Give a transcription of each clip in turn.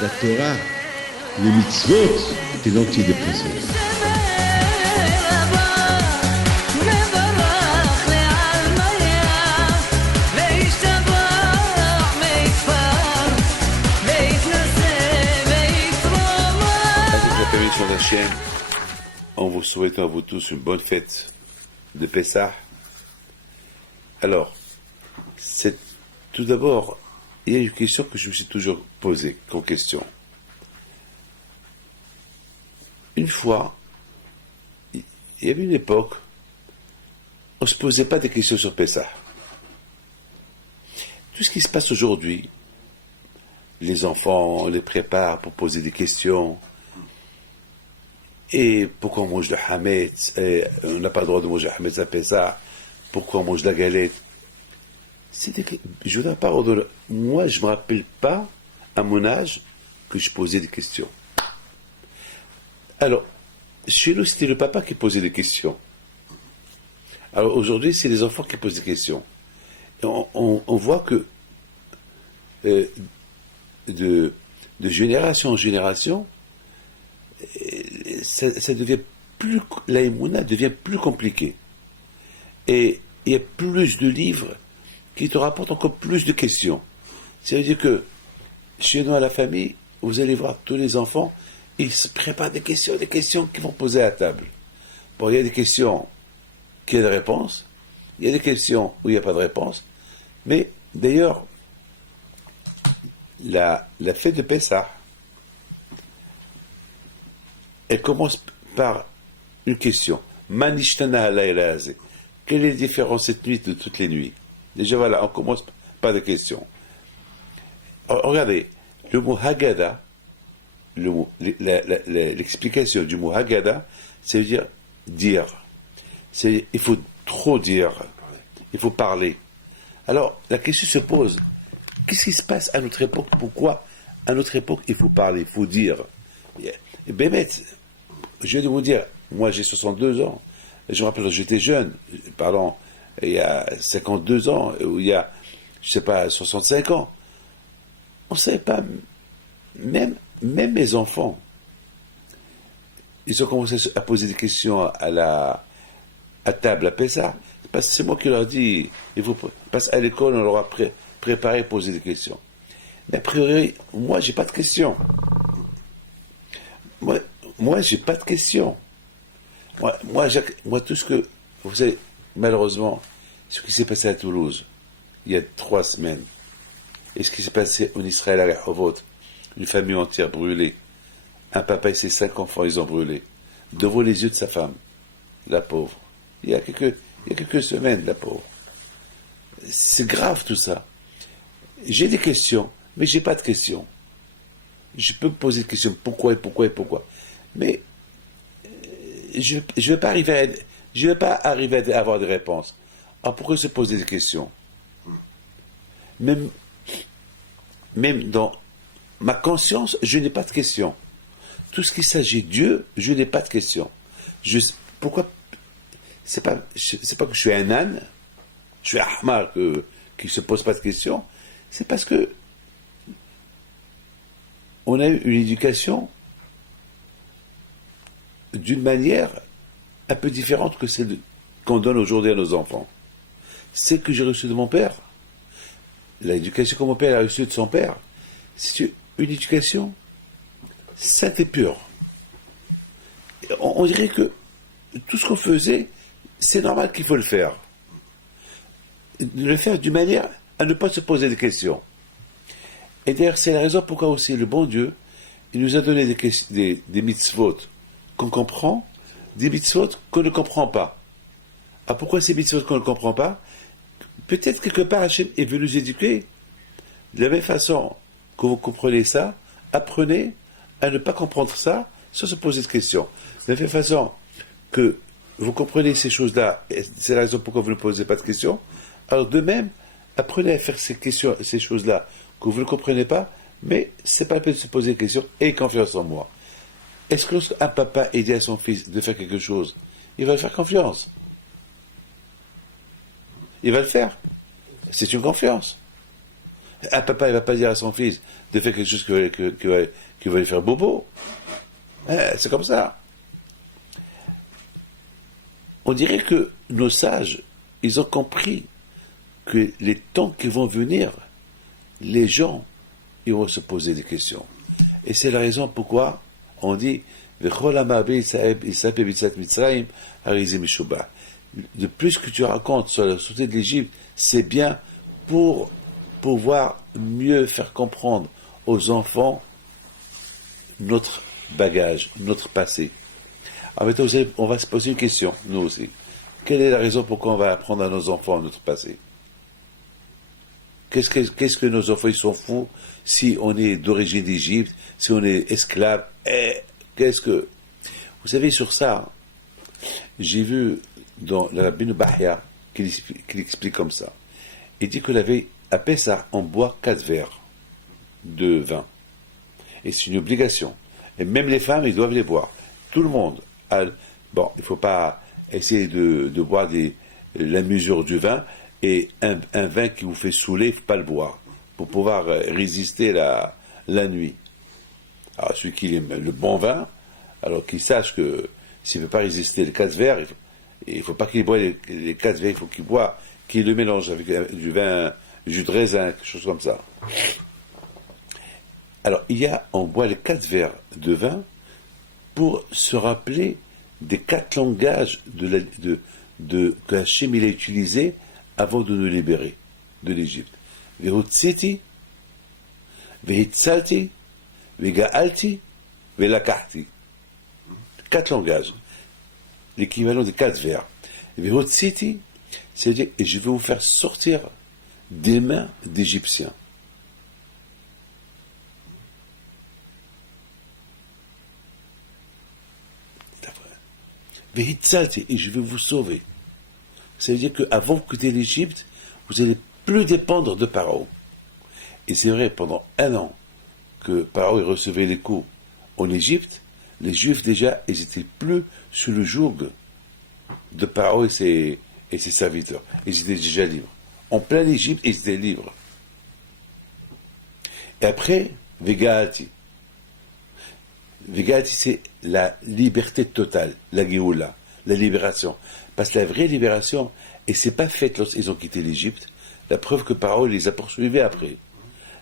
La Torah, les mitzvot, c'est l'antidépresseur. En vous souhaitant à vous tous une bonne fête de Pessah. Alors, tout d'abord, il y a une question que je me suis toujours posée comme question. Une fois, il y avait une époque, on ne se posait pas des questions sur Pessah. Tout ce qui se passe aujourd'hui, les enfants, on les prépare pour poser des questions. Et pourquoi on mange le hametz? On n'a pas le droit de manger le hametz à Pessah. Pourquoi on mange la galette? Je ne pas ordonner. Moi, je ne me rappelle pas, à mon âge, que je posais des questions. Alors, chez nous, c'était le papa qui posait des questions. Alors, aujourd'hui, c'est les enfants qui posent des questions. Et on voit que de génération en génération, ça devient plus, la Emouna devient plus compliquée. Et il y a plus de livres qui te rapportent encore plus de questions. C'est-à-dire que chez nous à la famille, vous allez voir tous les enfants, ils se préparent des questions qu'ils vont poser à la table. Bon, il y a des questions qui ont des réponses, il y a des questions où il n'y a pas de réponse, mais d'ailleurs, la fête de Pessah, elle commence par une question. Manishtana halayla hazeh. Quelle est la différence cette nuit de toutes les nuits? Déjà voilà, on commence par des questions. Regardez, le mot Haggadah, l'explication du mot Haggadah, ça veut dire. Il faut trop dire, il faut parler. Alors, la question se pose, qu'est-ce qui se passe à notre époque? Pourquoi, à notre époque, il faut parler, il faut dire? Et Bémet, je vais vous dire, moi j'ai 62 ans, je me rappelle quand j'étais jeune, parlant il y a 52 ans, ou il y a, je sais pas, 65 ans, on ne savait pas, même mes enfants, ils ont commencé à poser des questions à table, à Pessah, parce que c'est moi qui leur dis, parce qu'à l'école on leur a préparé à poser des questions. Mais a priori, moi j'ai pas de questions. Moi, j'ai pas de questions. Moi, tout ce que... Vous savez, malheureusement, ce qui s'est passé à Toulouse, il y a 3 semaines, et ce qui s'est passé en Israël à Rehovot, une famille entière brûlée, un papa et ses 5 enfants, ils ont brûlé, devant les yeux de sa femme, la pauvre. Il y a quelques semaines, la pauvre. C'est grave tout ça. J'ai des questions, mais j'ai pas de questions. Je peux me poser des questions, pourquoi. Mais je ne vais pas arriver à avoir des réponses. Alors pourquoi se poser des questions? Même dans ma conscience, je n'ai pas de questions. Tout ce qui s'agit de Dieu, je n'ai pas de questions. Pourquoi? C'est pas que je suis un âne, je suis un ahmar qui ne se pose pas de questions. C'est parce que on a eu une éducation d'une manière un peu différente que celle qu'on donne aujourd'hui à nos enfants. C'est que j'ai reçu de mon père, l'éducation que mon père a reçue de son père, c'est une éducation sainte et pure. On dirait que tout ce qu'on faisait, c'est normal qu'il faut le faire. Le faire d'une manière à ne pas se poser des questions. Et d'ailleurs, c'est la raison pourquoi aussi le bon Dieu, il nous a donné des mitzvot qu'on comprend, des mitzvot qu'on ne comprend pas. Ah, pourquoi ces mitzvot qu'on ne comprend pas? Peut-être quelque part Hachem est venu nous éduquer de la même façon que vous comprenez ça, apprenez à ne pas comprendre ça sans se poser de questions. De la même façon que vous comprenez ces choses-là, et c'est la raison pourquoi vous ne posez pas de questions, alors de même, apprenez à faire ces choses-là que vous ne comprenez pas, mais c'est pas la peine de se poser des questions, ayez confiance en moi. Est-ce qu'un papa dit à son fils de faire quelque chose, il va le faire confiance. Il va le faire. C'est une confiance. Un papa, il ne va pas dire à son fils de faire quelque chose qui va lui faire bobo. C'est comme ça. On dirait que nos sages, ils ont compris que les temps qui vont venir, les gens, ils vont se poser des questions. Et c'est la raison pourquoi on dit de plus que tu racontes sur la sortie de l'Égypte, c'est bien pour pouvoir mieux faire comprendre aux enfants notre bagage, notre passé. Alors maintenant, on va se poser une question, nous aussi. Quelle est la raison pourquoi on va apprendre à nos enfants notre passé? Qu'est-ce que nos enfants ils sont fous si on est d'origine d'Égypte, si on est esclave? Vous savez, sur ça, j'ai vu dans la Rabbin Bahia qu'il explique comme ça. Il dit que la veille, à Pessah, on boit 4 verres de vin. Et c'est une obligation. Et même les femmes, ils doivent les boire. Tout le monde. Bon, il ne faut pas essayer de boire la mesure du vin, et un vin qui vous fait saouler, il ne faut pas le boire, pour pouvoir résister la nuit. Alors, celui qui aime le bon vin, alors qu'il sache que s'il ne peut pas résister les 4 verres, il ne faut pas qu'il boive les 4 verres, il faut qu'il le mélange avec du vin, jus de raisin, quelque chose comme ça. Alors, on boit les 4 verres de vin pour se rappeler des 4 langages que Hachem il a utilisés avant de nous libérer de l'Égypte. Vehotziti, Vehitzalti, Vegaalti, Velakahti. 4 langages. L'équivalent des 4 vers. Vehotziti, c'est-à-dire, et je vais vous faire sortir des mains d'Égyptiens. Vehitzalti, et je vais vous sauver. Ça veut dire qu'avant de quitter l'Égypte, vous n'allez plus dépendre de Pharaon. Et c'est vrai, pendant 1 an que Pharaon recevait les coups en Égypte, les Juifs déjà, ils n'étaient plus sous le joug de Pharaon et ses serviteurs. Ils étaient déjà libres. En plein Égypte, ils étaient libres. Et après, Vegaati. Vegaati, c'est la liberté totale, la Géoula, la libération. Parce que la vraie libération, et c'est pas faite lorsqu'ils ont quitté l'Égypte, la preuve que Pharaon les a poursuivis après.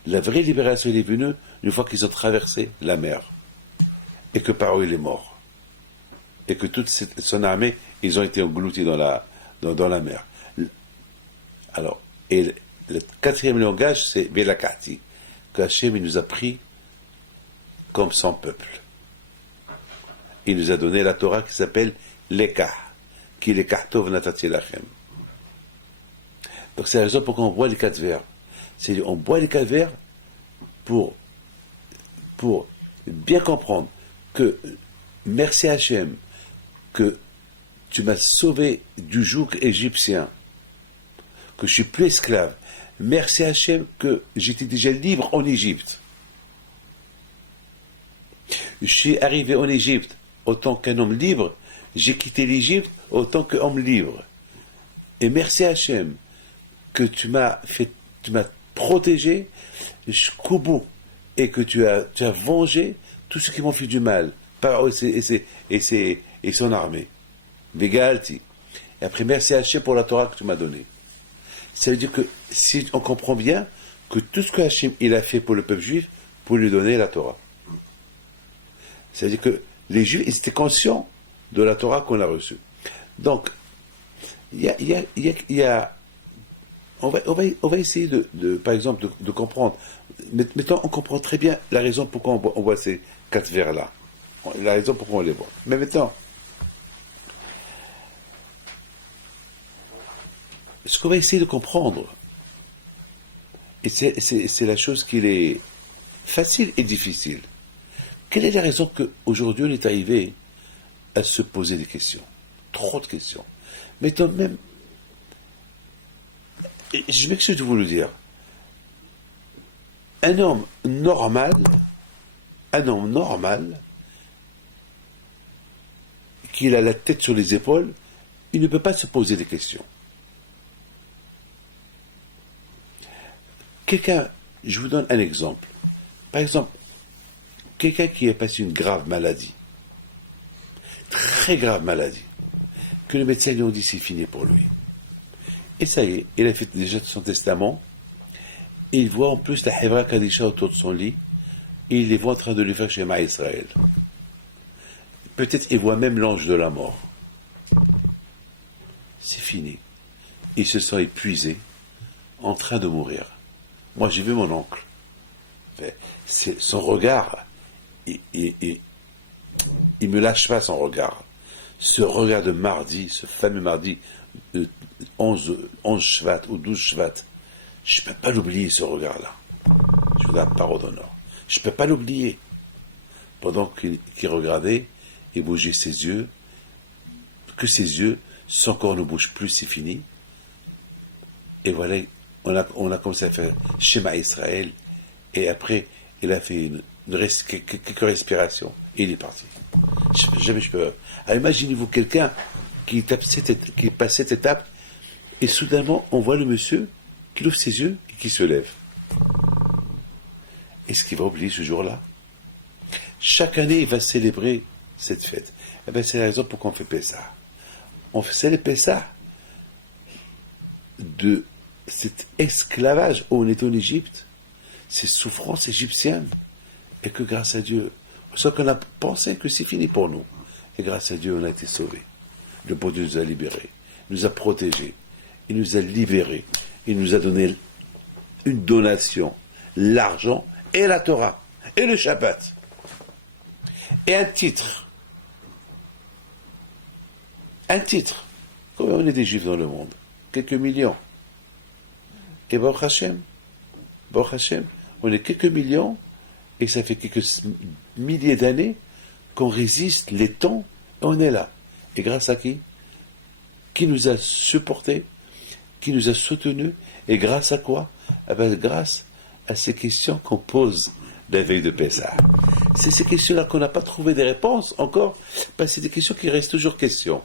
La vraie libération est venue une fois qu'ils ont traversé la mer. Et que Pharaon il est mort. Et que toute son armée, ils ont été engloutis dans la mer. Alors, et le 4e langage, c'est Velakati, que Hachem nous a pris comme son peuple. Il nous a donné la Torah qui s'appelle l'Ekah, qui est l'Ekahtov Natati Lachem. Donc c'est la raison pour qu'on boit les 4 verres. C'est-à-dire, on boit les 4 verres pour bien comprendre que merci Hachem que tu m'as sauvé du joug égyptien, que je suis plus esclave. Merci Hachem que j'étais déjà libre en Égypte. Je suis arrivé en Égypte autant qu'un homme libre, j'ai quitté l'Égypte autant qu'homme libre. Et merci Hachem que tu m'as protégé jusqu'au bout et que tu as vengé tous ceux qui m'ont fait du mal, Pharaon et son armée. Vegalti. Et après, merci Hachem pour la Torah que tu m'as donnée. Ça veut dire que si on comprend bien que tout ce que Hachem il a fait pour le peuple juif, pour lui donner la Torah. Ça veut dire que les Juifs, ils étaient conscients de la Torah qu'on a reçue. Donc, on va essayer par exemple, de comprendre. Maintenant, on comprend très bien la raison pourquoi on boit ces 4 verres-là. La raison pourquoi on les boit. Mais maintenant, ce qu'on va essayer de comprendre, et c'est la chose qui facile et difficile. Quelle est la raison qu'aujourd'hui on est arrivé à se poser des questions? Trop de questions. Mais quand même, et je m'excuse de vous le dire, un homme normal, qui a la tête sur les épaules, il ne peut pas se poser des questions. Quelqu'un, je vous donne un exemple. Par exemple, quelqu'un qui a passé une grave maladie, très grave maladie, que les médecins lui ont dit c'est fini pour lui. Et ça y est, il a fait déjà son testament, et il voit en plus la Hevra Kadisha autour de son lit, et il les voit en train de lui faire Shema Israël. Peut-être il voit même l'ange de la mort. C'est fini. Il se sent épuisé, en train de mourir. Moi j'ai vu mon oncle. C'est son regard, il me lâche pas son regard. Ce regard de mardi, ce fameux mardi, 11 Shvat ou 12 Shvat, je ne peux pas l'oublier ce regard-là. Je vous donne parole d'honneur. Je ne peux pas l'oublier. Pendant qu'il regardait, il bougeait ses yeux, que ses yeux, son corps ne bouge plus, c'est fini. Et voilà, on a commencé à faire Shema Israël, et après, il a fait quelques respirations, et il est parti. Jamais je peux. Alors imaginez-vous quelqu'un qui passe cette étape, et soudainement, on voit le monsieur qui ouvre ses yeux et qui se lève. Est-ce qu'il va oublier ce jour-là? Chaque année, il va célébrer cette fête. Eh bien, c'est la raison pour qu'on fait Pessah. On fait le Pessah de cet esclavage où on est en Égypte, ces souffrances égyptiennes, et que grâce à Dieu, sauf qu'on a pensé que c'est fini pour nous. Et grâce à Dieu, on a été sauvés. Le bon Dieu nous a libérés, nous a protégés, il nous a libérés, il nous a donné une donation, l'argent et la Torah, et le Shabbat, et un titre. Un titre. Combien on est des Juifs dans le monde? Quelques millions. Et Baruch Hashem, on est quelques millions, et ça fait quelques milliers d'années qu'on résiste les temps, et on est là. Et grâce à qui? Qui nous a supportés, qui nous a soutenus, et grâce à quoi? Eh bien, grâce à ces questions qu'on pose la veille de Pessah. C'est ces questions-là qu'on n'a pas trouvé des réponses encore, parce que c'est des questions qui restent toujours questions.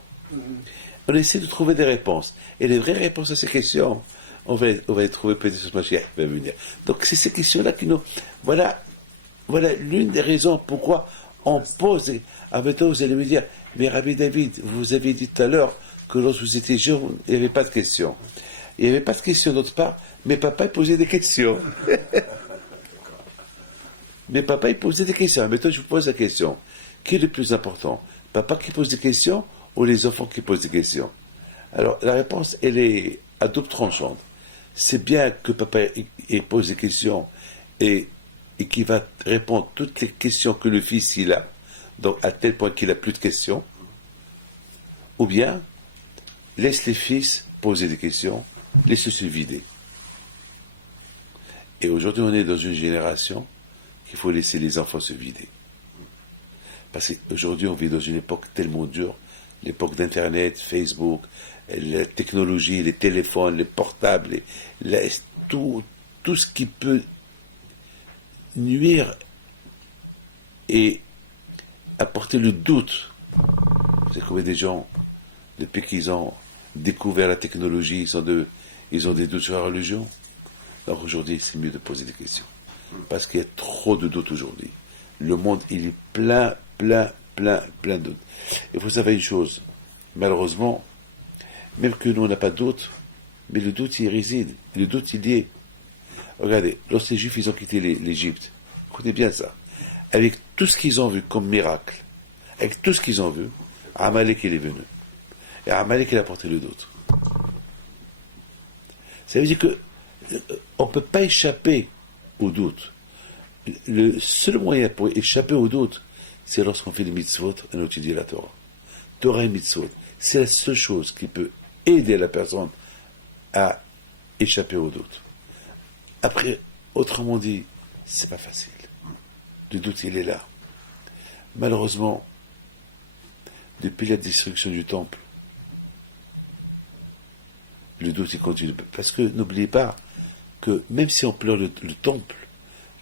On essaie de trouver des réponses. Et les vraies réponses à ces questions, on va les trouver peut-être ce Mashiach va venir. Donc c'est ces questions-là qui nous... Voilà l'une des raisons pourquoi on pose... Ah, maintenant vous allez me dire, mais Rabbi David, vous avez dit tout à l'heure que lorsque vous étiez jeune, il n'y avait pas de questions. Il n'y avait pas de questions d'autre part, mais papa il posait des questions. Mais papa il posait des questions. Maintenant je vous pose la question. Qui est le plus important? Papa qui pose des questions ou les enfants qui posent des questions? Alors la réponse elle est à double tranchante. C'est bien que papa il pose des questions et qu'il va répondre toutes les questions que le fils il a, donc à tel point qu'il n'a plus de questions, ou bien laisse les fils poser des questions, laisse se vider. Et aujourd'hui on est dans une génération qu'il faut laisser les enfants se vider. Parce qu'aujourd'hui on vit dans une époque tellement dure, l'époque d'Internet, Facebook, la technologie, les téléphones, les portables, tout ce qui peut nuire et apporter le doute. Vous savez combien des gens, depuis qu'ils ont découvert la technologie, ils ont des doutes sur la religion. Alors aujourd'hui, c'est mieux de poser des questions. Parce qu'il y a trop de doutes aujourd'hui. Le monde, il est plein de doutes. Et vous savez une chose, malheureusement, même que nous, on n'a pas de doute, mais le doute, il réside. Le doute, il y est. Regardez, lorsque les Juifs, ils ont quitté l'Égypte, écoutez bien ça, avec tout ce qu'ils ont vu comme miracle, avec tout ce qu'ils ont vu, Amalek, il est venu. Et Amalek, il a porté le doute. Ça veut dire que on ne peut pas échapper au doute. Le seul moyen pour échapper au doute, c'est lorsqu'on fait les mitzvot et on étudie la Torah. Torah et mitzvot, c'est la seule chose qui peut aider la personne à échapper au doute. Après, autrement dit, c'est pas facile. Le doute, il est là. Malheureusement, depuis la destruction du temple, le doute, il continue. Parce que n'oubliez pas que même si on pleure le temple,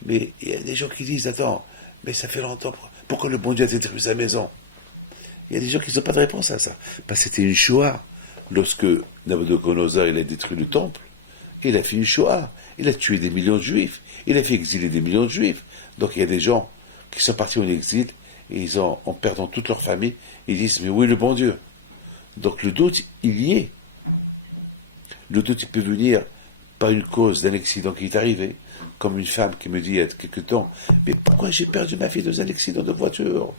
mais il y a des gens qui disent, attends, mais ça fait longtemps, pourquoi le bon Dieu a détruit sa maison? Il y a des gens qui n'ont pas de réponse à ça. Parce que c'était une Shoah. Lorsque Nabucodonosor il a détruit le temple, il a fait une Shoah. Il a tué des millions de juifs. Il a fait exiler des millions de juifs. Donc il y a des gens qui sont partis en exil et ils ont, en perdant toute leur famille, ils disent, mais où est le bon Dieu? Donc le doute, il y est. Le doute, il peut venir par une cause d'un accident qui est arrivé, comme une femme qui me dit il y a quelque temps, mais pourquoi j'ai perdu ma fille dans un accident de voiture?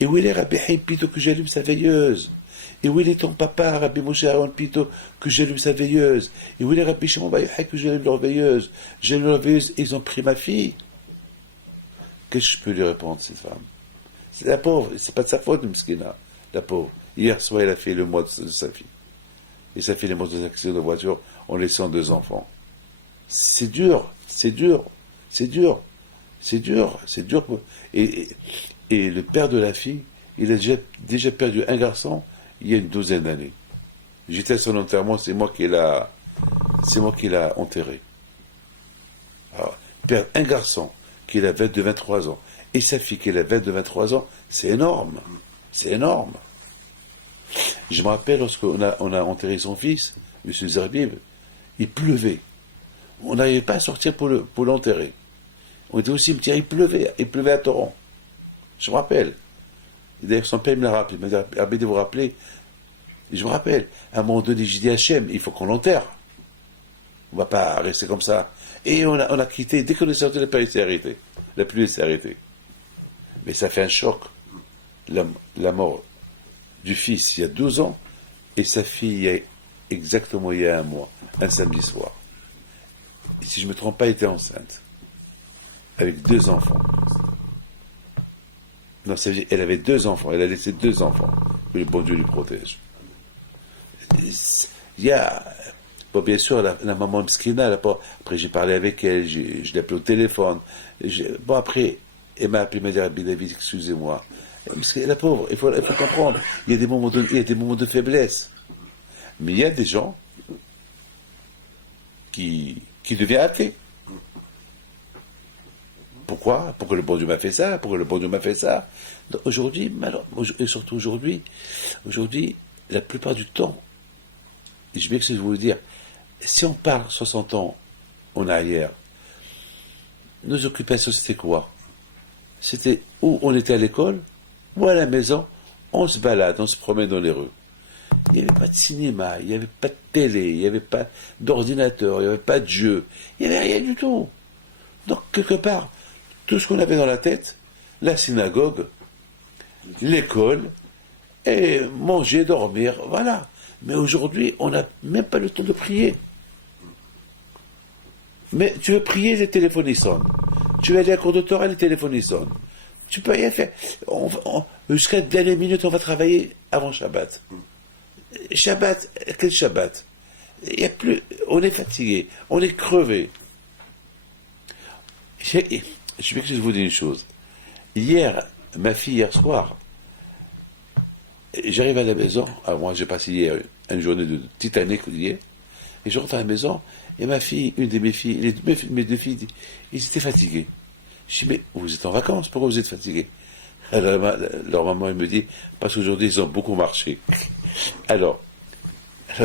Et où il est Rabbi Haïm plutôt que j'allume sa veilleuse? Et où il est ton papa, Rabbi Moshe Aaron plutôt que j'allume sa veilleuse? Et où il est Rabbi Shimon Bar Yochai que j'allume leur veilleuse? J'allume leur veilleuse et ils ont pris ma fille. Qu'est-ce que je peux lui répondre, cette femme? C'est la pauvre, c'est pas de sa faute, Mskina, la pauvre. Hier soir, elle a fait le mois de sa fille. Et ça fait les morts d'accident de voiture en laissant 2 enfants. C'est dur, c'est dur, c'est dur, c'est dur, c'est dur. Et le père de la fille, il a déjà perdu un garçon il y a une 12aine d'années. J'étais à son enterrement, c'est moi qui l'ai enterré. Alors, perdre un garçon qui a 22-23 ans et sa fille qui a 22-23 ans, c'est énorme. C'est énorme. Je me rappelle lorsqu'on a enterré son fils, M. Zerbib, il pleuvait. On n'arrivait pas à sortir pour l'enterrer. On était au cimetière, il pleuvait à torrent. Je me rappelle. Et d'ailleurs, son père me l'a rappelé. Il m'a dit, Rabbi, de vous rappeler. Et je me rappelle. À un moment donné, j'ai dit à Hachem, il faut qu'on l'enterre. On ne va pas rester comme ça. Et on a quitté. Dès qu'on est sorti, la pluie s'est arrêtée. La pluie s'est arrêtée. Mais ça fait un choc. La mort du fils il y a 12 ans et sa fille il y a 1 mois, un samedi soir. Et si je ne me trompe pas, elle était enceinte. Avec 2 enfants. Non, ça veut dire, elle avait 2 enfants, elle a laissé 2 enfants. Que le bon Dieu lui protège. Il y a. Bon, bien sûr, la maman Mskina, après j'ai parlé avec elle, je l'ai appelée au téléphone. Bon, après, elle m'a appelé, elle m'a dit, Rabbi David, excusez-moi. Parce que la pauvre, il faut comprendre, il y a des moments de faiblesse. Mais il y a des gens qui deviennent athées. Pourquoi? Pourquoi le bon Dieu m'a fait ça? Pourquoi le bon Dieu m'a fait ça? Donc aujourd'hui, et surtout aujourd'hui, la plupart du temps, et je m'excuse de vous le dire, si on parle 60 ans en arrière, nos occupations c'était quoi? C'était où on était à l'école, ou à la maison, on se balade, on se promène dans les rues. Il n'y avait pas de cinéma, il n'y avait pas de télé, il n'y avait pas d'ordinateur, il n'y avait pas de jeu, il n'y avait rien du tout. Donc, quelque part, tout ce qu'on avait dans la tête, la synagogue, l'école, et manger, dormir, voilà. Mais aujourd'hui, on n'a même pas le temps de prier. Mais tu veux prier, les téléphones sonnent. Tu veux aller à la cour de Torah, les téléphones sonnent. Tu peux rien faire. Jusqu'à la dernière minute, on va travailler avant Shabbat. Shabbat, quel Shabbat? Il y a plus, on est fatigué, on est crevé. Je veux que je vous dise une chose. Ma fille, hier soir, j'arrive à la maison, alors moi j'ai passé hier une journée de Titanic hier, et je rentre à la maison, et ma fille, une de mes filles, mes 2 filles, ils étaient fatigués. Je dis, mais vous êtes en vacances, pourquoi vous êtes fatigués? Alors, leur maman, elle me dit, parce qu'aujourd'hui, ils ont beaucoup marché. Alors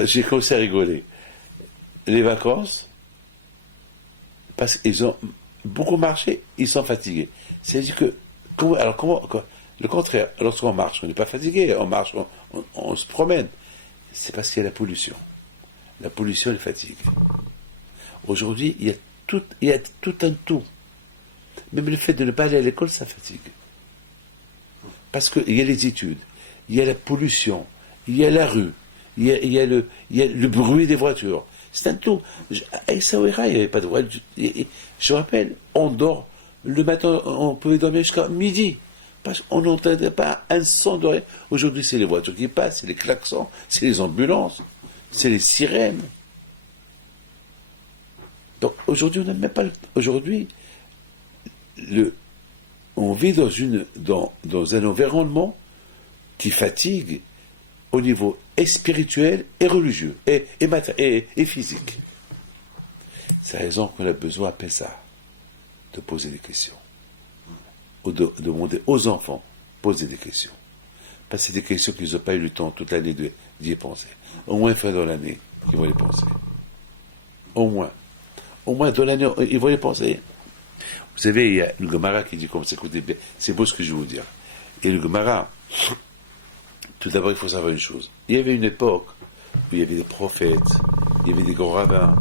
j'ai commencé à rigoler. Les vacances, parce qu'ils ont beaucoup marché, ils sont fatigués. C'est-à-dire que, le contraire, lorsqu'on marche, on n'est pas fatigué, on marche, on se promène. C'est parce qu'il y a la pollution. La pollution, elle fatigue. Aujourd'hui, il y a tout un tout. Même le fait de ne pas aller à l'école, ça fatigue. Parce qu'il y a les études, il y a la pollution, il y a la rue, il y a le bruit des voitures. C'est un tout. À Essaouira, il n'y avait pas de voiture. Je me rappelle, on dort, le matin, on pouvait dormir jusqu'à midi. Parce qu'on n'entendait pas un son de rien. Aujourd'hui, c'est les voitures qui passent, c'est les klaxons, c'est les ambulances, c'est les sirènes. Donc aujourd'hui, on n'a même pas. Aujourd'hui, on vit dans un environnement qui fatigue au niveau spirituel et religieux et physique. C'est la raison qu'on a besoin à Pessah de poser des questions. Ou de demander aux enfants, poser des questions. Parce que c'est des questions qu'ils n'ont pas eu le temps toute l'année d'y penser. Au moins fin dans l'année, ils vont y penser. Au moins. Au moins dans l'année, ils vont y penser. Vous savez, il y a le Gemara qui dit comme ça, écoutez bien, c'est beau ce que je vais vous dire. Et le Gemara, tout d'abord, il faut savoir une chose. Il y avait une époque où il y avait des prophètes, il y avait des grands rabbins,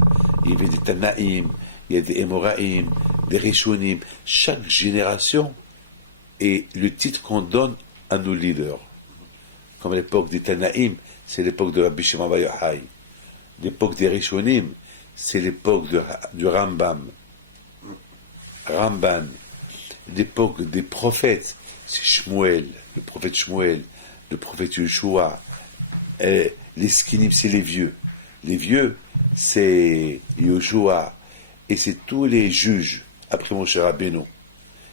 il y avait des Tanaïm, il y a des Emoraïm, des Rishonim. Chaque génération est le titre qu'on donne à nos leaders. Comme à l'époque des Tanaïm, c'est l'époque de Rabbi Shimon Bar Yochai. L'époque des Rishonim, c'est l'époque du Rambam. Ramban. L'époque des prophètes, c'est Shmuel, le prophète Shmuel, le prophète Yeshua. Les skinim, c'est les vieux. Les vieux, c'est Yeshua. Et c'est tous les juges, après Moshe Rabbeinu.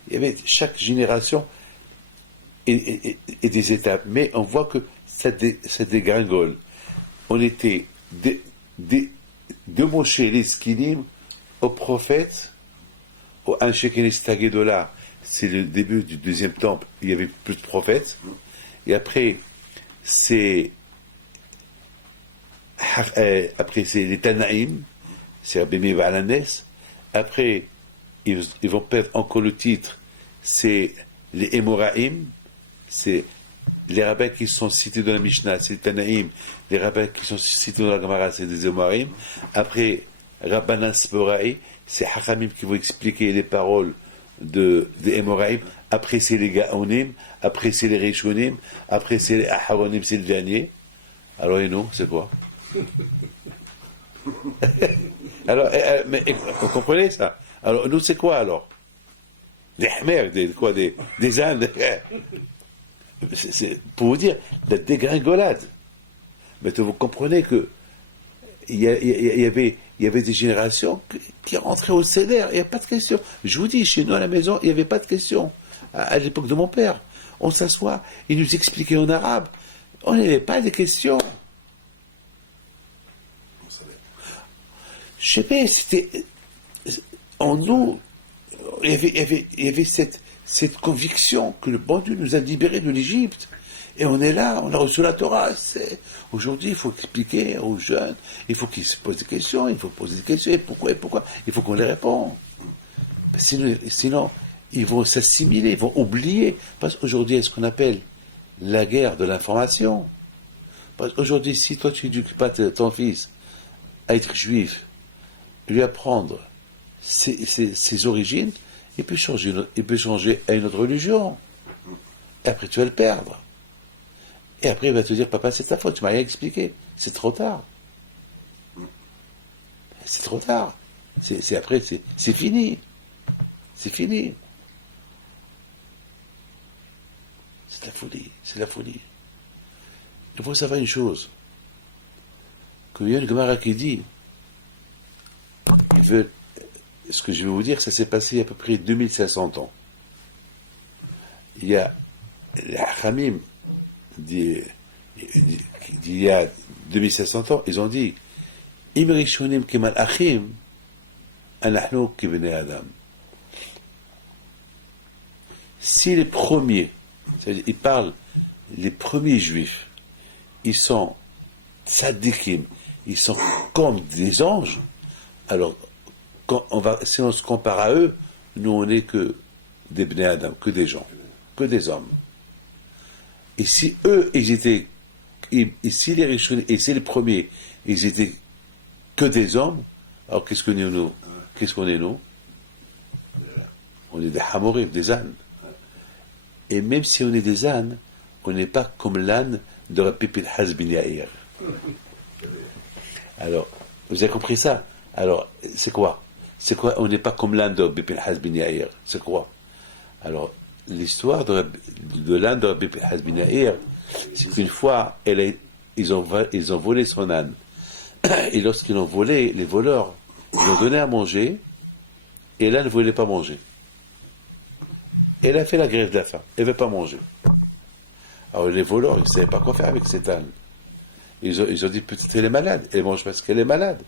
Il y avait chaque génération et des étapes. Mais on voit que ça dégringole. On était de Moshe les skinim au prophète, au Anshekene Stagedola. C'est le début du deuxième temple. Il y avait plus de prophètes. Et après, c'est les Tanaïm, c'est Rabbi Meir Balanes. Après, ils vont perdre encore le titre, c'est les Emoraïm, c'est les rabbins qui sont cités dans la Mishnah, c'est les Tanaïm. Les rabbins qui sont cités dans la Gemara, c'est des Emoraïm. Après, Rabbanan Sporaï, c'est Hachamim qui vont expliquer les paroles des Emoraïm. Après, c'est les Gaonim. Après, c'est les Rishonim. Après, c'est les Aharonim, c'est le dernier. Alors, et nous, c'est quoi? Alors, mais vous comprenez ça? Alors, nous, c'est quoi alors? Des Khmer, des ânes. C'est pour vous dire, la dégringolade. Mais vous comprenez que il y avait des générations qui rentraient au CDR, il n'y a pas de question. Je vous dis, chez nous à la maison, il n'y avait pas de question. À l'époque de mon père, on s'assoit, il nous expliquait en arabe, on n'avait pas de questions. Je sais pas, c'était en nous, il y avait cette conviction que le bon Dieu nous a libérés de l'Égypte. Et on est là, on a reçu la Torah. Aujourd'hui, il faut expliquer aux jeunes, il faut qu'ils se posent des questions, il faut poser des questions, et pourquoi, il faut qu'on les réponde. Sinon, ils vont s'assimiler, ils vont oublier. Parce qu'aujourd'hui, il y a ce qu'on appelle la guerre de l'information. Parce qu'aujourd'hui, si toi tu n'éduques pas ton fils à être juif, lui apprendre ses origines, il peut changer à une autre religion. Et après, tu vas le perdre. Et après, il va te dire, papa, c'est ta faute, tu m'as rien expliqué. C'est trop tard. C'est trop tard. Après, c'est fini. C'est fini. C'est la folie. C'est la folie. Il faut savoir une chose. Comme il y a une Gemara qui dit, ce que je vais vous dire, ça s'est passé il y a à peu près 2500 ans. Il y a les Hachamim d'il y a 2500 ans, ils ont dit Im rishonim kemal achim, anachnu kibnei adam. Si les premiers, c'est-à-dire, ils parlent, les premiers juifs, ils sont tzadikim, ils sont comme des anges, alors si on se compare à eux, nous on n'est que des bnei adam, que des gens, que des hommes. Et si eux, ils étaient, et si les Rishonim, et si les premiers, ils étaient que des hommes, alors qu'est-ce qu'on est nous? Qu'est-ce qu'on est nous? On est des Hamorim, des ânes. Et même si on est des ânes, on n'est pas comme l'âne de Rabbi Pinhas ben Yair. Alors, vous avez compris ça? Alors, c'est quoi? C'est quoi? On n'est pas comme l'âne de Rabbi Pinhas ben Yair. C'est quoi? Alors, l'histoire de l'âne de Rabbi Pinhas ben Yair, c'est qu'une fois, ils ont volé son âne. Et lorsqu'ils l'ont volé, les voleurs, ils l'ont donné à manger, et l'âne ne voulait pas manger. Elle a fait la grève de la faim. Elle ne veut pas manger. Alors les voleurs, ils ne savaient pas quoi faire avec cette âne. Ils ont dit, peut-être elle est malade. Elle mange parce qu'elle est malade.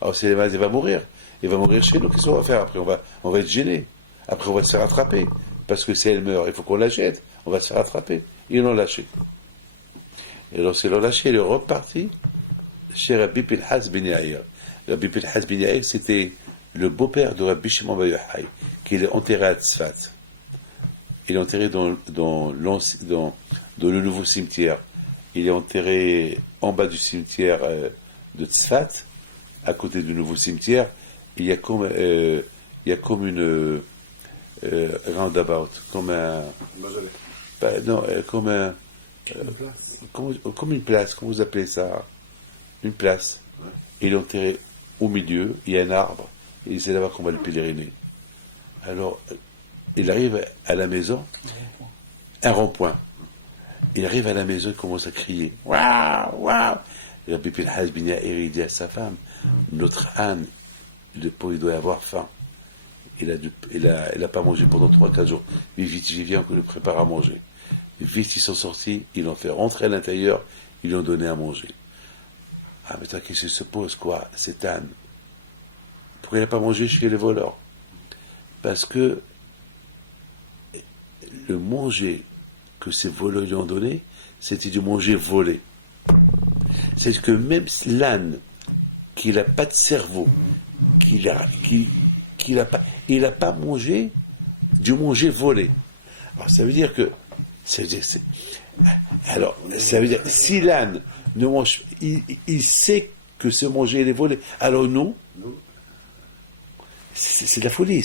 Alors si elle est malade, elle va mourir. Elle va mourir chez nous. Qu'est-ce qu'on va faire après? On va être gêné. Après, on va se faire attraper. Parce que si elle meurt, il faut qu'on la jette. On va se faire attraper. Ils l'ont lâché. Et lorsqu'ils l'ont lâché, il est reparti chez Rabbi Pinhas ben Yair. Rabbi Pinhas ben Yair, c'était le beau-père de Rabbi Shimon bar Yochai, qui est enterré à Tzfat. Il est enterré dans le nouveau cimetière. Il est enterré en bas du cimetière de Tzfat, à côté du nouveau cimetière. Il y a comme une roundabout, comme un... non, comme un... comme une place, comment vous appelez ça? Une place. Ouais. Il est enterré au milieu, il y a un arbre, et c'est là-bas qu'on va le pèleriner. Alors, il arrive à la maison, un rond-point. Il arrive à la maison, il commence à crier. Waouh, waouh! Rabbi Pinhas ben Yair, il dit à sa femme, notre âne, le pauvre, il doit avoir faim. Il a pas mangé pendant 3-4 jours. Mais vite, j'y viens, qu'on le prépare à manger. Et vite, ils sont sortis, ils l'ont fait rentrer à l'intérieur, ils lui ont donné à manger. Ah, mais toi, qu'est-ce qui se pose, quoi, cet âne? Pourquoi il n'a pas mangé chez les voleurs? Parce que le manger que ces voleurs lui ont donné, c'était du manger volé. C'est que même l'âne, qui n'a pas de cerveau, il n'a pas mangé du manger volé. Alors, ça veut dire que alors, ça veut dire, si l'âne ne mange, il sait que ce manger est volé, alors non, c'est de la folie.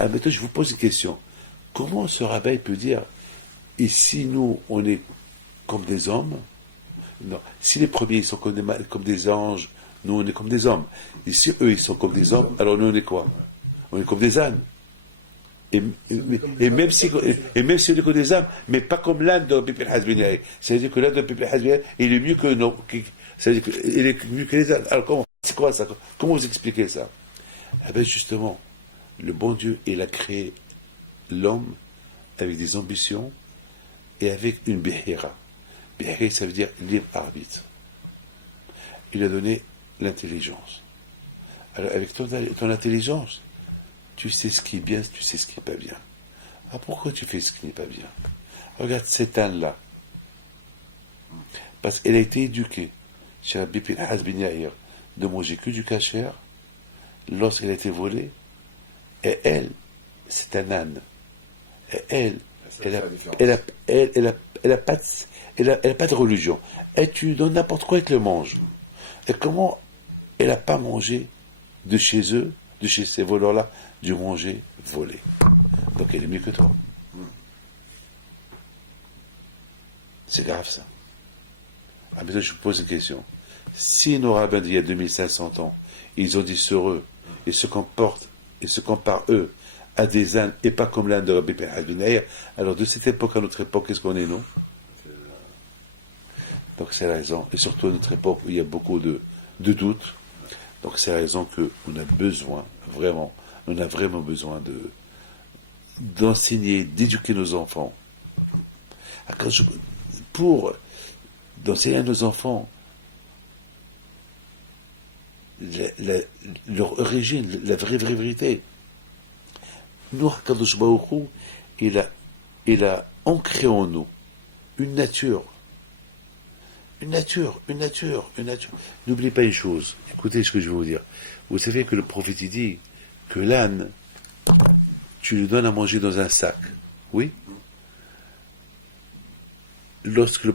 Maintenant, je vous pose une question. Comment ce rabbin peut dire, et si nous, on est comme des hommes, non, si les premiers, ils sont comme des anges, nous, on est comme des hommes. Et si eux, ils sont comme des hommes, alors nous, on est quoi? On est comme des ânes. Et même si on est comme des âmes, mais pas comme l'âne de Rabbi Pinhas ben Yair. C'est-à-dire que l'âne de Rabbi Pinhas ben Yair, il est mieux que nous. C'est-à-dire qu'il est mieux que les ânes. Alors c'est quoi ça? Comment vous expliquez ça? Eh bien justement, le bon Dieu, il a créé l'homme avec des ambitions et avec une bihira. Bihira, ça veut dire libre arbitre. Il a donné l'intelligence. Alors avec ton intelligence, tu sais ce qui est bien, tu sais ce qui n'est pas bien. Ah, pourquoi tu fais ce qui n'est pas bien? Regarde cette âne-là. Parce qu'elle a été éduquée chez Rabbi Pinhas ben Yair de manger que du kasher lorsqu'elle a été volée. Et elle, c'est un âne. Et elle a pas de religion. Et tu lui donnes n'importe quoi, elle te le mange. Et comment elle n'a pas mangé de chez eux, de chez ces voleurs-là, du manger volé? Donc elle est mieux que toi. C'est grave ça. Ah, mais là, je vous pose une question. Si nos rabbins d'il y a 2500 ans, ils ont dit sur eux, et se comportent, et se comparent eux, à des ânes, et pas comme l'âne de Rabbi Pinhas ben Yair, alors de cette époque à notre époque, qu'est-ce qu'on est, nous? Donc c'est la raison, et surtout à notre époque où il y a beaucoup de doutes. Donc c'est la raison qu'on a besoin, vraiment, on a vraiment besoin d'enseigner, d'éduquer nos enfants. Pour d'enseigner à nos enfants leur origine, la vraie vérité. Nous, HaKadosh Baruch Hu, il a ancré en nous une nature. Une nature. N'oubliez pas une chose, écoutez ce que je vais vous dire. Vous savez que le prophète il dit que l'âne, tu lui donnes à manger dans un sac. Oui? Lorsque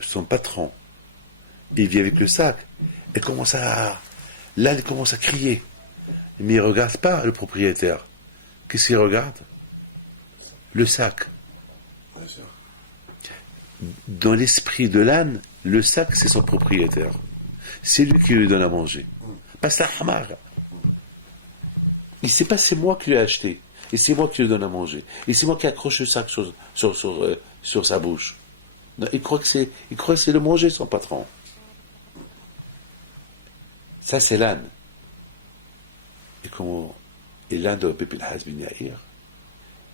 son patron, il vient avec le sac, l'âne commence à crier. Mais il ne regarde pas le propriétaire. Qu'est-ce qu'il regarde? Le sac. Dans l'esprit de l'âne, le sac, c'est son propriétaire. C'est lui qui lui donne à manger. Pas ça, hamar. Il ne sait pas, c'est moi qui l'ai acheté. Et c'est moi qui lui donne à manger. Et c'est moi qui accroche le sac sur sa bouche. Non, il croit que c'est le manger, son patron. Ça, c'est l'âne. Et l'âne de Rabbi Pinhas ben Yair,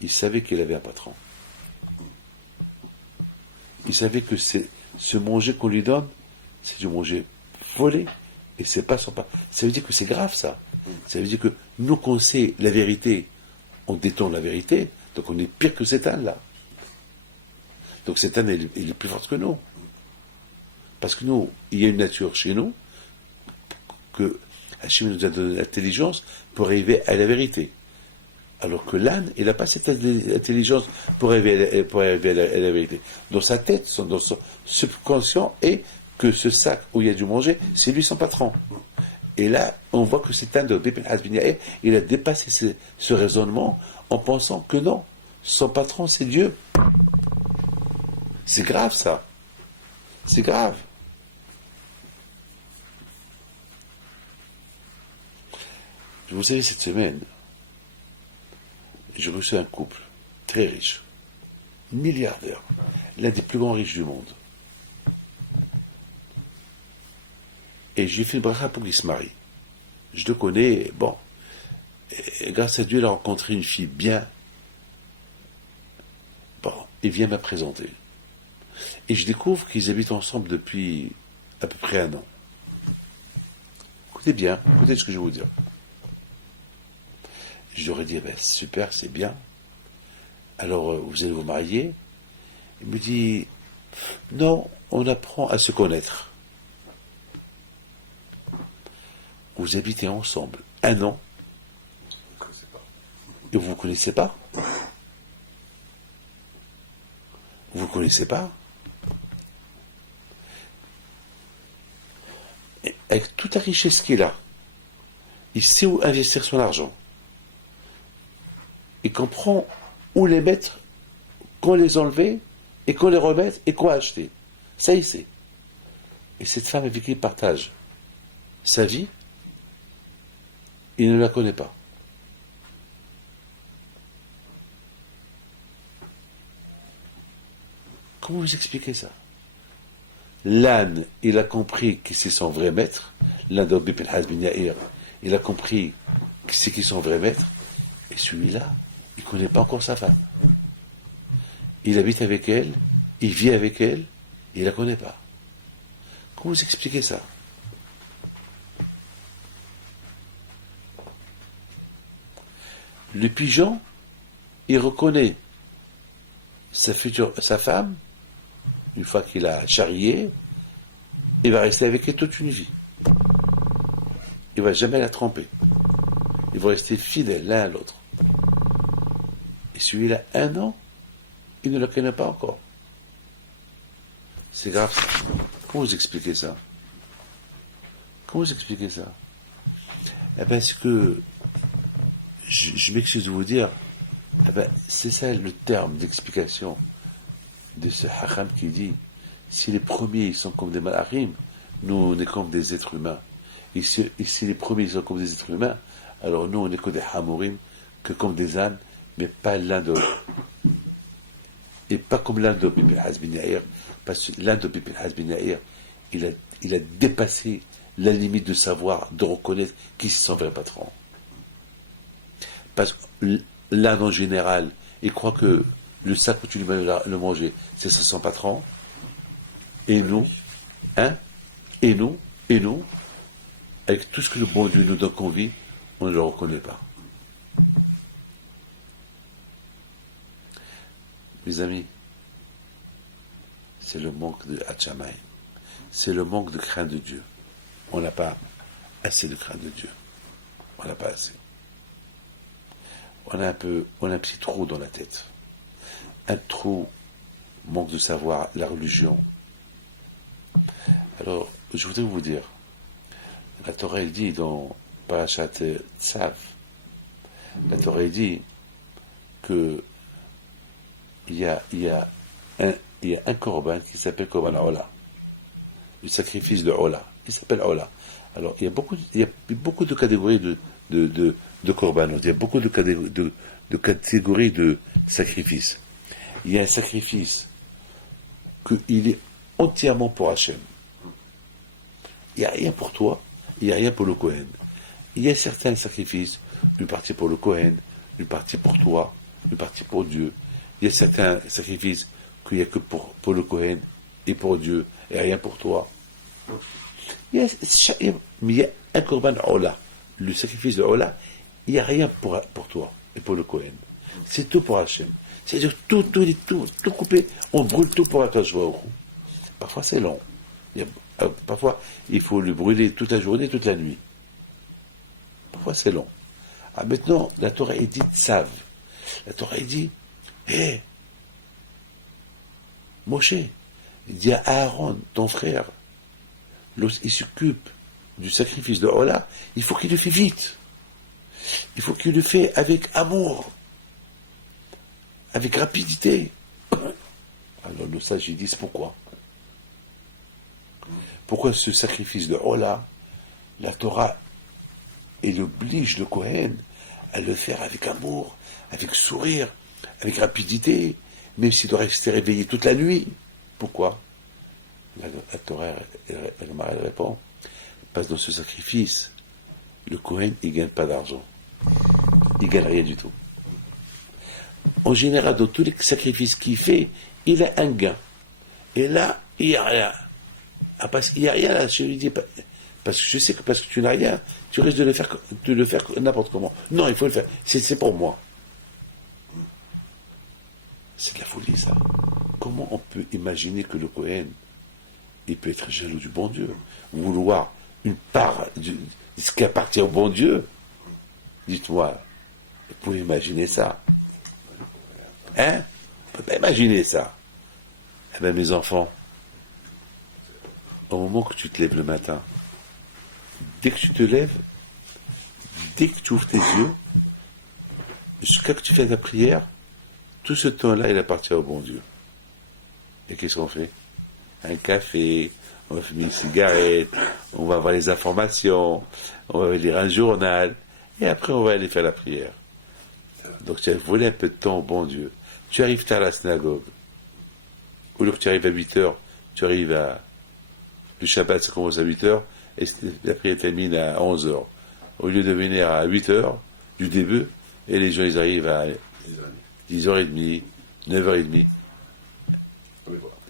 il savait qu'il avait un patron. Il savait que ce manger qu'on lui donne, c'est du manger volé, et c'est pas son patron. Ça veut dire que c'est grave, ça. Ça veut dire que nous, qu'on sait la vérité, on détourne la vérité, donc on est pire que cet âne-là. Donc cet âne, il est plus fort que nous. Parce que nous, il y a une nature chez nous, que Hachem nous a donné l'intelligence pour arriver à la vérité. Alors que l'âne, il n'a pas cette intelligence pour arriver à la vérité. Dans sa tête, dans son subconscient, est que ce sac où il y a du manger, c'est lui son patron. Et là, on voit que cet âne de Bibn Hazm il a dépassé ce raisonnement en pensant que non, son patron c'est Dieu. C'est grave ça. C'est grave. Vous savez, cette semaine, j'ai reçu un couple très riche, milliardaire, l'un des plus grands riches du monde. Et j'ai fait le bracha pour qu'il se marie. Je le connais, bon. Et grâce à Dieu, il a rencontré une fille bien. Bon, il vient me présenter. Et je découvre qu'ils habitent ensemble depuis à peu près 1 an. Écoutez bien, écoutez ce que je vais vous dire. Je leur ai dit, ben, super, c'est bien. Alors, vous allez vous marier? Il me dit, non, on apprend à se connaître. Vous habitez ensemble 1 an. Et vous ne vous connaissez pas? Vous ne connaissez pas? Et avec toute la richesse qu'il a, il sait où investir son argent. Il comprend où les mettre, quand les enlever, et quand les remettre, et quoi acheter. Ça, il sait. Et cette femme avec qui il partage sa vie, il ne la connaît pas. Comment vous expliquez ça? L'âne, il a compris que c'est son vrai maître. L'âne de Bibn Hazm Yair, il a compris que c'est qui son vrai maître. Et celui-là, il ne connaît pas encore sa femme. Il habite avec elle, il vit avec elle, il ne la connaît pas. Comment vous expliquez ça? Le pigeon, il reconnaît sa femme, une fois qu'il a charrié, il va rester avec elle toute une vie. Il ne va jamais la tromper. Ils vont rester fidèles l'un à l'autre. Et celui-là, 1 an, il ne la connaît pas encore. C'est grave. Comment vous expliquez ça? Comment vous expliquez ça? Eh bien, c'est que je m'excuse de vous dire, eh ben, c'est ça le terme d'explication de ce Hacham qui dit, si les premiers ils sont comme des malachim, nous on est comme des êtres humains. Et si les premiers ils sont comme des êtres humains, alors nous on est que des hamorim, que comme des ânes, mais pas l'un de et pas comme l'un de Bibn Hazm Yair, parce que l'un de Bibn Hazm Yair, il a dépassé la limite de savoir, de reconnaître qui c'est son vrai patron. Parce que l'âne en général, il croit que le sac où tu lui mets le manger, c'est son patron. Et nous, et nous, avec tout ce que le bon Dieu nous donne qu'on vit, on ne le reconnaît pas. Mes amis, c'est le manque de Hatchamay. C'est le manque de crainte de Dieu. On n'a pas assez de crainte de Dieu. On n'a pas assez. On a un petit trou dans la tête. Un trou, manque de savoir la religion. Alors, je voudrais vous dire, la Torah elle dit dans Parashat Tzav, la Torah elle dit que il y a un korban qui s'appelle korban Ola, le sacrifice de Ola. Il s'appelle Ola. Alors, il y a beaucoup de catégories de korbanot. Il y a beaucoup de catégories de sacrifices. Il y a un sacrifice qu'il est entièrement pour Hachem. Il n'y a rien pour toi, il n'y a rien pour le Kohen. Il y a certains sacrifices, une partie pour le Kohen, une partie pour toi, une partie pour Dieu. Il y a certains sacrifices qu'il n'y a que pour le Kohen et pour Dieu, et rien pour toi. Mais il y a un Korban Ola. Le sacrifice de Ola, il n'y a rien pour toi et pour le Kohen. C'est tout pour Hachem. C'est-à-dire tout coupé, on brûle tout pour Akash Baruch Hu. Parfois c'est long. Parfois il faut le brûler toute la journée, toute la nuit. Parfois c'est long. Ah, maintenant, la Torah est dite save. La Torah est dit, hé, Moshe, il dit à Aaron, ton frère, lorsqu'il s'occupe du sacrifice de Ola, il faut qu'il le fait vite. Il faut qu'il le fait avec amour, avec rapidité. Alors le sage, ils disent pourquoi. Pourquoi ce sacrifice de Ola, la Torah, elle oblige le Kohen à le faire avec amour, avec sourire, avec rapidité, même s'il doit rester réveillé toute la nuit. Pourquoi? La Torah, elle répond, parce que dans ce sacrifice, le Kohen, il ne gagne pas d'argent. Il ne gagne rien du tout. En général, dans tous les sacrifices qu'il fait, il a un gain. Et là, il n'y a rien. Ah, parce qu'il n'y a rien là, je lui dis, parce que je sais que parce que tu n'as rien, tu risques de le faire n'importe comment. Non, il faut le faire. C'est pour moi. C'est de la folie, ça. Comment on peut imaginer que le Kohen, il peut être jaloux du bon Dieu, vouloir une part de ce qui appartient au bon Dieu? Dites-moi, vous pouvez imaginer ça? Hein? On ne peut pas imaginer ça. Eh bien, mes enfants, au moment que tu te lèves le matin, dès que tu te lèves, dès que tu ouvres tes yeux, jusqu'à que tu fais ta prière, tout ce temps-là, il appartient au bon Dieu. Et qu'est-ce qu'on fait? Un café, on va fumer une cigarette, on va avoir les informations, on va lire un journal, et après on va aller faire la prière. Donc tu as volé un peu de temps au bon Dieu. Tu arrives tard à la synagogue. Au lieu que tu arrives à 8 heures, tu arrives à... Le Shabbat, ça commence à 8 heures, et la prière termine à 11 heures. Au lieu de venir à 8 heures du début, et les gens ils arrivent à 10h30, 9h30.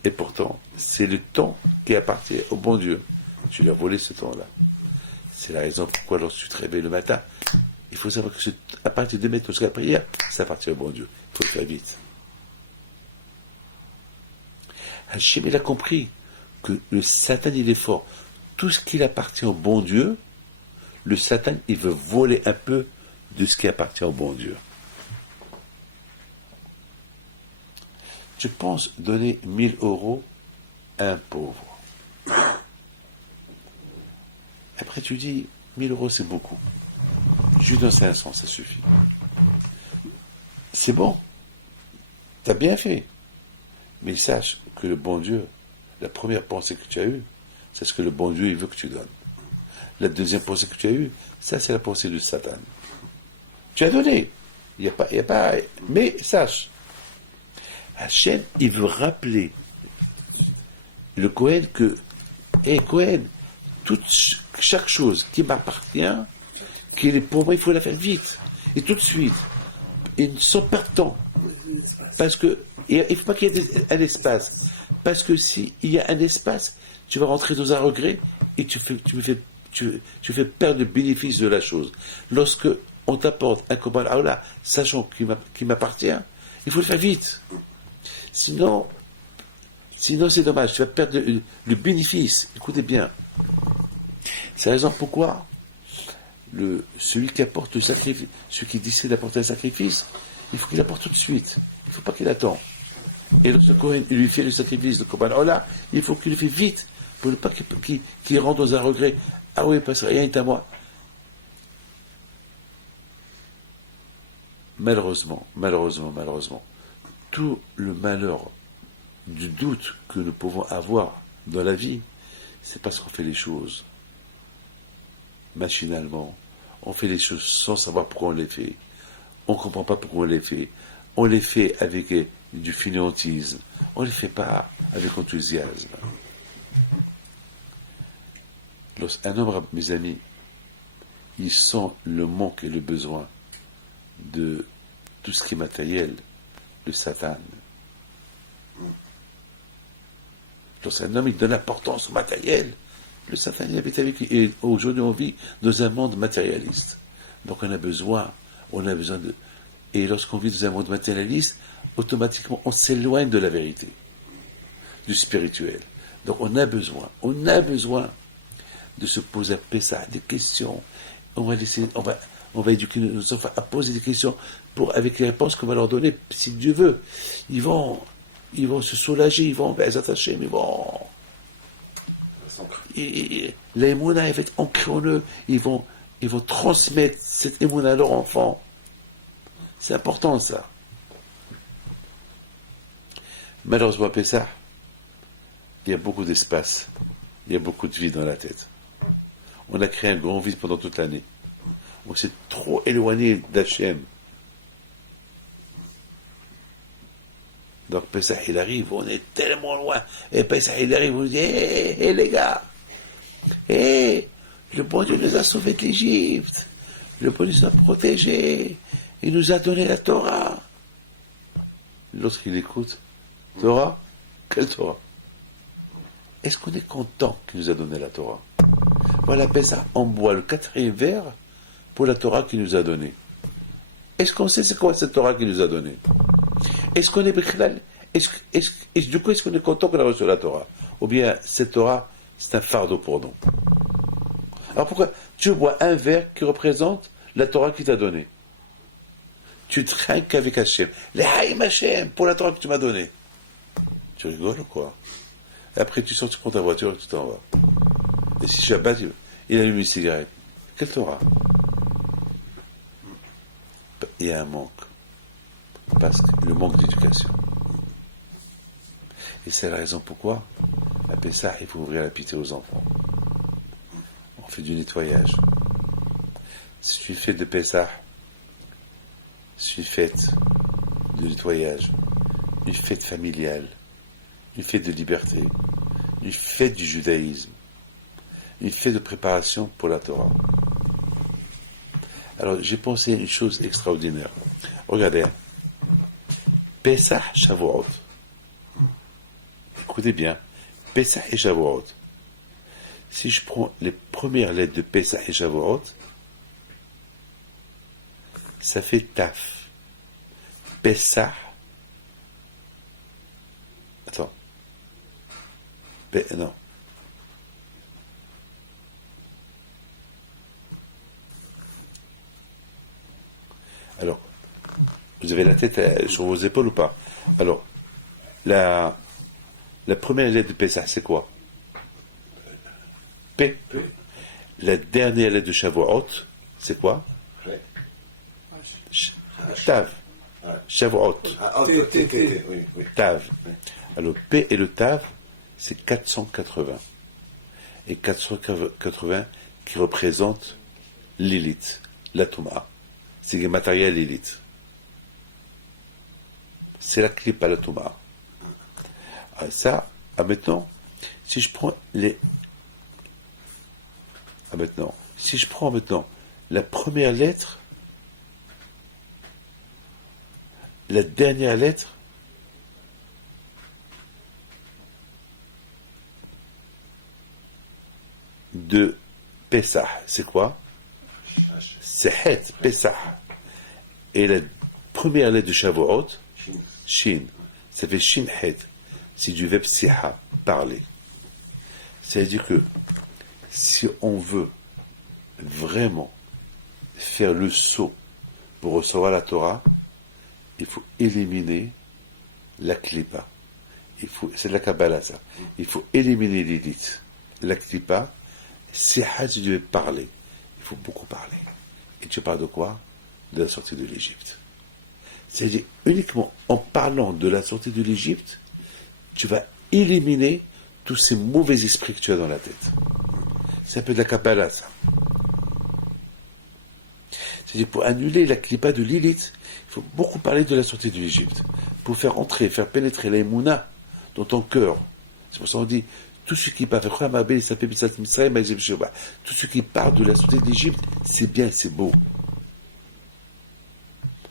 Et pourtant, c'est le temps qui appartient au bon Dieu. Tu lui as volé ce temps-là. C'est la raison pourquoi lorsque tu te réveilles le matin, il faut savoir que à partir de mettre jusqu'à la prière, ça appartient au bon Dieu. Il faut le faire vite. Hachem, il a compris que le Satan, il est fort. Tout ce qui appartient au bon Dieu, le Satan, il veut voler un peu de ce qui appartient au bon Dieu. Je pense donner 1000 euros à un pauvre. Après, tu dis, 1000 euros, c'est beaucoup. Je lui donne 500, ça suffit. C'est bon. Tu as bien fait. Mais sache que le bon Dieu, la première pensée que tu as eue, c'est ce que le bon Dieu il veut que tu donnes. La deuxième pensée que tu as eue, ça c'est la pensée du Satan. Tu as donné. Il y a pas, mais sache, Hachem, il veut rappeler le Kohen que, Kohen, chaque chose qui m'appartient, qui est pour moi, il faut la faire vite. Et tout de suite. Et sans perdre de temps. Parce que, il ne faut pas qu'il y ait un espace. Parce que s'il y a un espace, tu vas rentrer dans un regret et tu fais perdre le bénéfice de la chose. Lorsque on t'apporte un Korban Ola, sachant qu'il m'appartient, il faut le faire vite. Sinon c'est dommage, tu vas perdre le bénéfice. Écoutez bien. C'est la raison pourquoi celui qui apporte le sacrifice, celui qui décide d'apporter un sacrifice, il faut qu'il apporte tout de suite. Il ne faut pas qu'il attende. Et lorsque Kohen lui fait le sacrifice de Korban Ola, il faut qu'il le fait vite, pour ne pas qu'il rentre dans un regret. Ah oui, parce que rien est à moi. Malheureusement, tout le malheur du doute que nous pouvons avoir dans la vie, c'est parce qu'on fait les choses machinalement. On fait les choses sans savoir pourquoi on les fait. On ne comprend pas pourquoi on les fait. On les fait avec du fainéantisme. On ne les fait pas avec enthousiasme. Lorsqu'un homme, mes amis, il sent le manque et le besoin de tout ce qui est matériel, le Satan. Lorsqu'un homme il donne l'importance au matériel, le Satan il habite avec lui. Et aujourd'hui on vit dans un monde matérialiste. Donc on a besoin de... Et lorsqu'on vit dans un monde matérialiste, automatiquement on s'éloigne de la vérité, du spirituel. Donc on a besoin de se poser à Pessah des questions. On va éduquer nos enfants à poser des questions avec les réponses qu'on va leur donner, si Dieu veut. Ils vont se soulager, ils vont s'attacher, mais l'émouna va être ancrée en eux, ils vont transmettre cette émouna à leur enfant. C'est important ça. Malheureusement à Pessah, il y a beaucoup d'espace, il y a beaucoup de vide dans la tête. On a créé un grand vide pendant toute l'année. On s'est trop éloigné d'Hachem. Donc Pessah il arrive, on est tellement loin. Et Pessah il arrive, on dit hé les gars, le bon Dieu nous a sauvés de l'Égypte. Le bon Dieu nous a protégés. Il nous a donné la Torah. L'autre il écoute. Torah? Quelle Torah? Est-ce qu'on est content qu'il nous a donné la Torah? Voilà, Pessah, on boit le 4e verre pour la Torah qu'il nous a donnée. Est-ce qu'on sait c'est quoi cette Torah qu'il nous a donnée? Est-ce qu'on est du coup, est-ce qu'on est content qu'on a reçu la Torah? Ou bien cette Torah, c'est un fardeau pour nous? Alors pourquoi tu bois un verre qui représente la Torah qu'il t'a donnée? Tu trinques avec Hachem. Les haïm Hachem pour la Torah que tu m'as donnée. Tu rigoles ou quoi? Après, tu sors, tu prends ta voiture et tu t'en vas. Et si Shabbat, il allume une cigarette. Quelle Torah? Il y a un manque. Parce que le manque d'éducation. Et c'est la raison pourquoi, à Pessah, il faut ouvrir la pitié aux enfants. On fait du nettoyage. C'est une fête de Pessah. C'est une fête de nettoyage. Une fête familiale. Une fête de liberté. Une fête du judaïsme. Une fête de préparation pour la Torah. Alors, j'ai pensé à une chose extraordinaire. Regardez. Pessah, Shavuot. Écoutez bien. Pessah et Shavuot. Si je prends les premières lettres de Pessah et Shavuot, ça fait Taf. Pessah. Attends. Non. Alors, vous avez la tête sur vos épaules ou pas? Alors, la première lettre de Pessah, c'est quoi? P. La dernière lettre de Shavuot, c'est quoi? Tav. Shavuot. Tav. Alors, P et le Tav, c'est 480. Et 480 qui représente Lilith, la Touma. C'est le matériel Lilith. C'est la clip à la Touma. Ça, maintenant, si je prends la première lettre, la dernière lettre, de Pessah, c'est quoi? C'est Het, Pessah. Et la première lettre de Shavuot, Shin, ça fait Shin Het. C'est du verbe Siha, parler. C'est-à-dire que si on veut vraiment faire le saut pour recevoir la Torah, il faut éliminer la klipa. C'est de la Kabbalah ça. Il faut éliminer l'élite. La klipa, Siha, tu devais parler. Il faut beaucoup parler. Et tu parles de quoi? De la sortie de l'Égypte. C'est-à-dire uniquement en parlant de la sortie de l'Égypte, tu vas éliminer tous ces mauvais esprits que tu as dans la tête. C'est un peu de la Kabbalah, ça. C'est-à-dire, pour annuler la clipa de Lilith, il faut beaucoup parler de la sortie de l'Égypte. Pour faire entrer, faire pénétrer la Emouna dans ton cœur. C'est pour ça qu'on dit, tout ce qui parle, tout ce qui parle de la sortie de l'Égypte, c'est bien, c'est beau.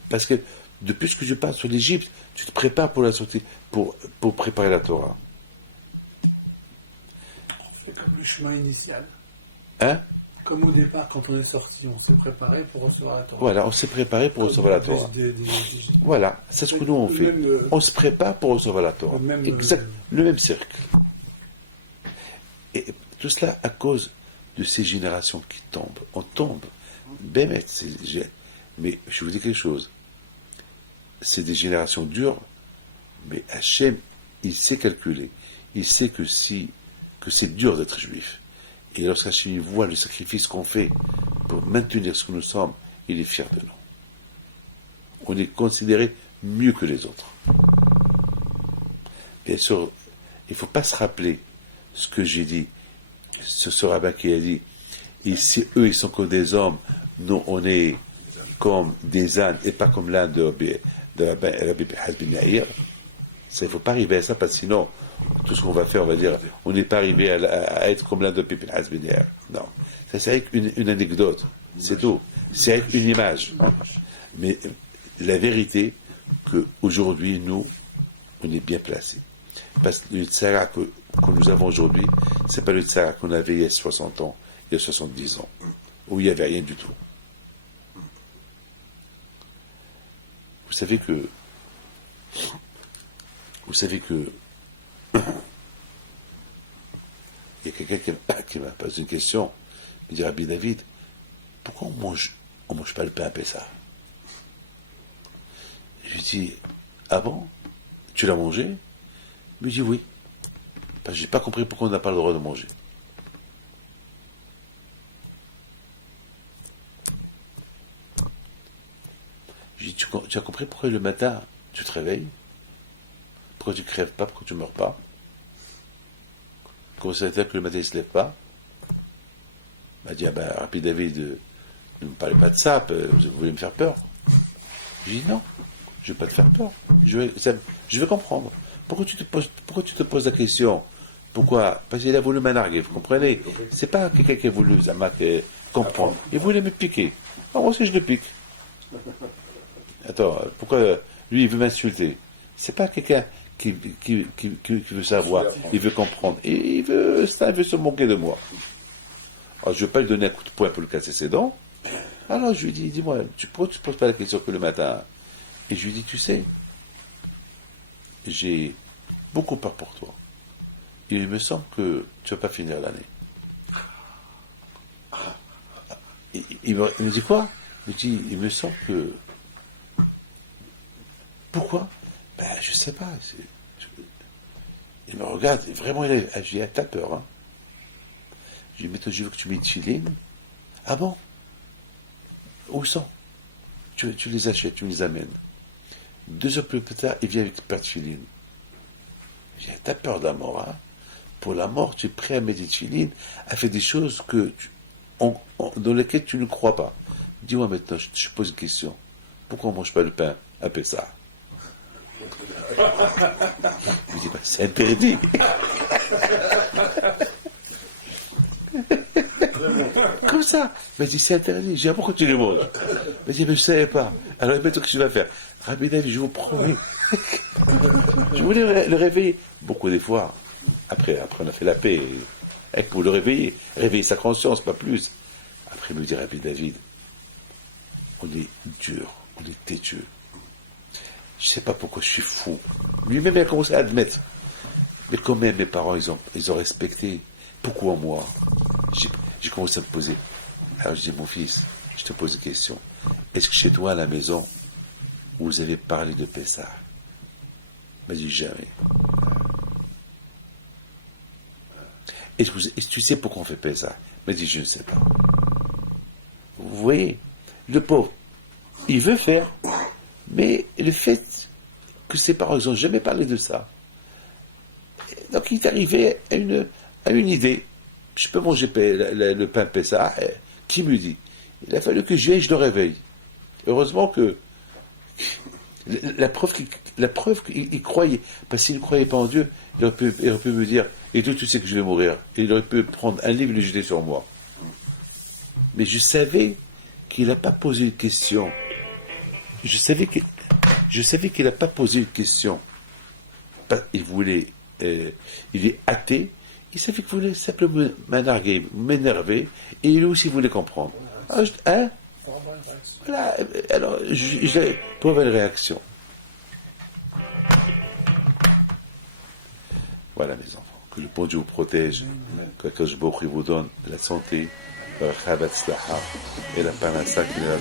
Parce que Depuis que je parle sur l'Égypte, tu te prépares pour la sortie, pour préparer la Torah. C'est comme le chemin initial. Hein? Comme au départ, quand on est sorti, on s'est préparé pour recevoir la Torah. Voilà, on s'est préparé pour recevoir la Torah. Voilà, c'est ce que nous on fait. On se prépare pour recevoir la Torah. Exact, le même cercle. Et tout cela à cause de ces générations qui tombent. On tombe. Mais je vous dis quelque chose. C'est des générations dures, mais Hachem, il sait calculer. Il sait que c'est dur d'être juif. Et lorsqu'Hachem voit le sacrifice qu'on fait pour maintenir ce que nous sommes, il est fier de nous. On est considéré mieux que les autres. Bien sûr, il ne faut pas se rappeler ce que j'ai dit, ce rabbin qui a dit, ici, eux, ils sont comme des hommes, nous, on est comme des ânes, et pas comme l'âne de Rabbi Ben Meir. Il ne faut pas arriver à ça, parce que sinon, tout ce qu'on va faire, on va dire, on n'est pas arrivé à être comme l'âne de Rabbi Ben Meir. Non. Ça, c'est avec une anecdote, c'est tout. C'est avec une image. Mais la vérité, qu'aujourd'hui, nous, on est bien placés. Parce que le tzara que nous avons aujourd'hui, c'est pas le tzara qu'on avait il y a 60 ans, il y a 70 ans, où il n'y avait rien du tout. Vous savez que il y a quelqu'un qui m'a posé une question, il me dit, Rabbi David, pourquoi on mange pas le pain à Pessah? Je lui dis, ah bon? Tu l'as mangé? Il me dit oui. Parce que j'ai pas compris pourquoi on n'a pas le droit de manger. Je lui dis, tu as compris pourquoi le matin tu te réveilles? Pourquoi tu ne crèves pas? Pourquoi tu ne meurs pas? Comment ça fait que le matin il ne se lève pas? Il m'a dit, ah ben, Rabbi David, ne me parlez pas de ça, vous voulez me faire peur? Je lui dis non, je ne vais pas te faire peur. Je veux comprendre. Pourquoi tu te poses la question? Pourquoi? Parce qu'il a voulu m'anarguer, vous comprenez? C'est pas quelqu'un qui a voulu comprendre. Il voulait me piquer. Alors, moi aussi, je le pique. Attends, pourquoi lui, il veut m'insulter? C'est pas quelqu'un qui veut savoir, il veut comprendre. Et il veut se moquer de moi. Alors, je ne vais pas lui donner un coup de poing pour le casser ses dents. Alors, je lui dis, dis-moi, pourquoi tu ne poses pas la question que le matin? Et je lui dis, tu sais, j'ai beaucoup peur pour toi. Et il me semble que tu ne vas pas finir l'année. Il me dit quoi? Il me dit, il me semble que... Pourquoi? Ben, je ne sais pas. Il me regarde, et vraiment, j'ai à ta peur. Hein. Je lui dis, mais je veux que tu mets Tchilin. Ah bon? Où sont? Tu les achètes, tu me les amènes. 2 heures plus tard, il vient avec pas de Tchilin. J'ai t'as peur de la mort, hein? Pour la mort, tu es prêt à mettre des Tchilin, à faire des choses dans lesquelles tu ne crois pas. Dis-moi maintenant, je pose une question. Pourquoi on ne mange pas le pain à Pessah? Je dis, c'est interdit. Comme ça. Mais dit, c'est interdit. J'ai dit, pourquoi tu le manges? Mais dit, mais je ne savais pas. Alors, maintenant, qu'est-ce que tu vas faire? Rabbi David, je vous promets. Je voulais le réveiller. Beaucoup des fois. Après, on a fait la paix. Pour le réveiller sa conscience, pas plus. Après, il me dit, Rabbi David, on est dur, on est têteux. Je ne sais pas pourquoi je suis fou. Lui-même, il a commencé à admettre. Mais quand même, mes parents, ils ont respecté. Pourquoi moi? J'ai commencé à me poser. Alors je dis, mon fils, je te pose une question. Est-ce que chez toi, à la maison, vous avez parlé de Pessah? Il m'a dit, jamais. Est-ce que tu sais pourquoi on fait Pessah? Il m'a dit, je ne sais pas. Vous voyez, le pauvre, il veut faire, mais le fait que ses parents n'ont jamais parlé de ça, donc il est arrivé à une idée. Je peux manger le pain Pessah. Qui me dit? Il a fallu que je vienne et je le réveille. Heureusement que la preuve qu'il croyait, parce qu'il ne croyait pas en Dieu, il aurait pu me dire, et toi tu sais que je vais mourir. Et il aurait pu prendre un livre et le jeter sur moi. Mais je savais qu'il n'a pas posé une question. Je savais que Je savais qu'il n'a pas posé une question. Il voulait, il est athée. Il savait qu'il voulait simplement m'énerver, et lui aussi voulait comprendre. Hein? Voilà, alors, pour avoir une réaction. Voilà, mes enfants, que le bon Dieu vous protège, que Akadosh Baruch Hu vous donne de la santé, et la parnassa qui est la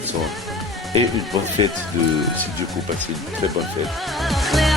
et une bonne fête, si Dieu peut passer une très bonne fête.